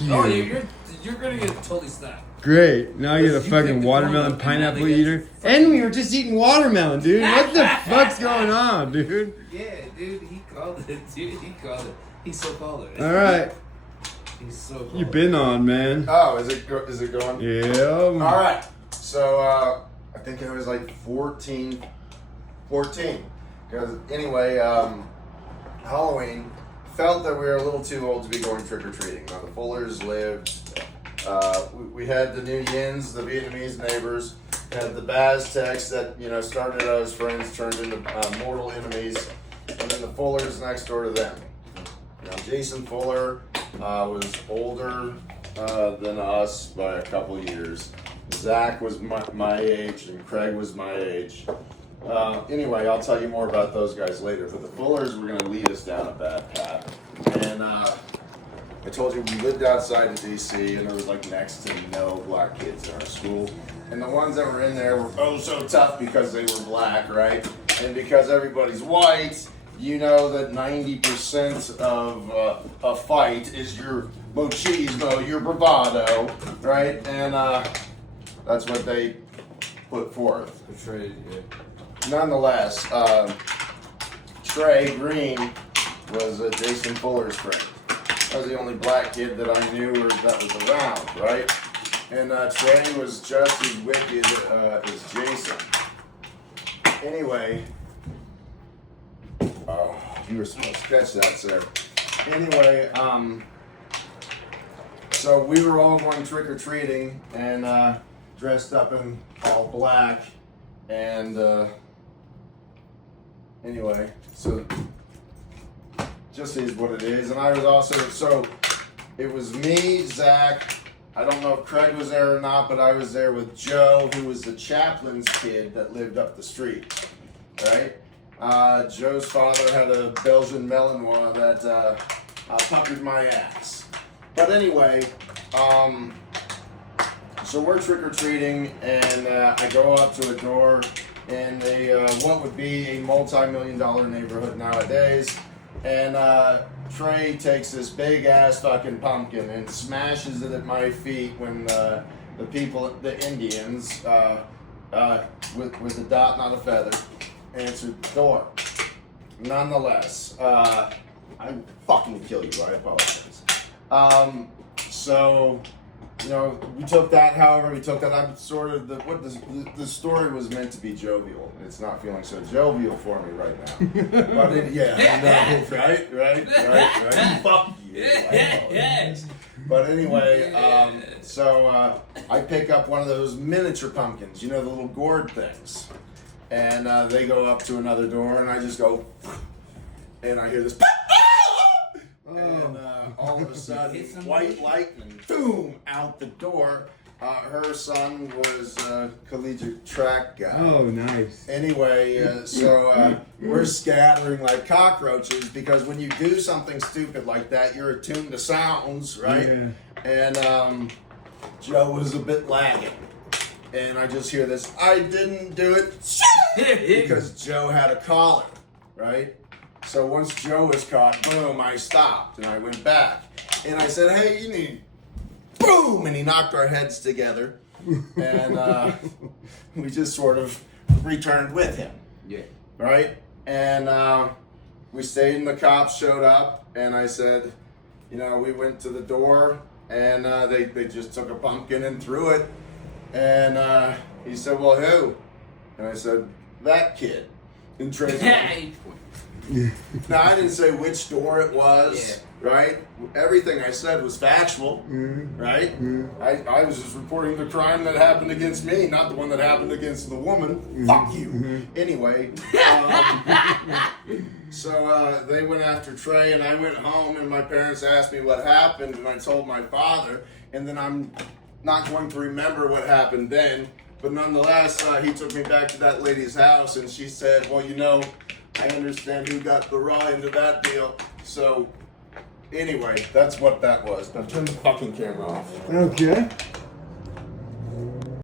you. Oh, you're gonna get totally snapped. Great. Now I get a fucking watermelon pineapple eater. And we were just eating watermelon, dude. What the fuck's going on, dude? Yeah, dude, he called it. Dude, he called it. He so called it. All right. He's so called You been on, man. Oh, is it going? Yeah. All right. So I think I was like 14. Because anyway, Halloween, felt that we were a little too old to be going trick or treating. Now the Fullers lived. We had the New Yins, the Vietnamese neighbors, had the Baztecs that started out as friends, turned into mortal enemies, and then the Fullers next door to them. Now Jason Fuller was older than us by a couple years. Zach was my age, and Craig was my age. Anyway, I'll tell you more about those guys later. But the Fullers were going to lead us down a bad path, and I told you we lived outside of D.C. and there was like next to no black kids in our school. And the ones that were in there were oh so tough because they were black, right? And because everybody's white, you know that 90% of a fight is your machismo, your bravado, right? And that's what they put forth. Portrayed, yeah. Nonetheless, Trey Green was Jason Fuller's friend. I was the only black kid that I knew that was around, right? And Trey was just as wicked as Jason. Anyway, oh, you were supposed to catch that, sir. Anyway, so we were all going trick-or-treating and dressed up in all black. And anyway, so just is what it is. And I was also, so it was me, Zach. I don't know if Craig was there or not, but I was there with Joe, who was the chaplain's kid that lived up the street, right? Joe's father had a Belgian Malinois that puckered my ass. But anyway, so we're trick-or-treating, and I go up to a door in what would be a multi-million-dollar neighborhood nowadays. And Trey takes this big ass fucking pumpkin and smashes it at my feet when the people, the Indians, with a dot, not a feather, answered the door. Nonetheless, I fucking kill you. I apologize. So, we took that. However, we took that. I'm sort of the story was meant to be jovial. It's not feeling so jovial for me right now. But I know, right. Fuck you. Yes. But anyway, so I pick up one of those miniature pumpkins. The little gourd things, and they go up to another door, and I just go, and I hear this. And all of a sudden, white lightning, boom, out the door. Her son was a collegiate track guy. Oh, nice. Anyway, so we're scattering like cockroaches because when you do something stupid like that, you're attuned to sounds, right? Yeah. And Joe was a bit lagging. And I just hear this, I didn't do it because Joe had a collar, right? So once Joe was caught, boom, I stopped and I went back. And I said, hey, you need, boom, and he knocked our heads together. And we just sort of returned with him. Yeah. Right? And we stayed and the cops showed up. And I said, we went to the door and they just took a pumpkin and threw it. And he said, well, who? And I said, that kid. And Trey's like, now, I didn't say which door it was, right? Everything I said was factual, right? I was just reporting the crime that happened against me, not the one that happened against the woman. Fuck you. Anyway, so they went after Trey, and I went home, and my parents asked me what happened, and I told my father, and then I'm not going to remember what happened then, but nonetheless, he took me back to that lady's house, and she said, well, I understand who got the raw into that deal. So, anyway, that's what that was. Now turn the fucking camera off. Okay.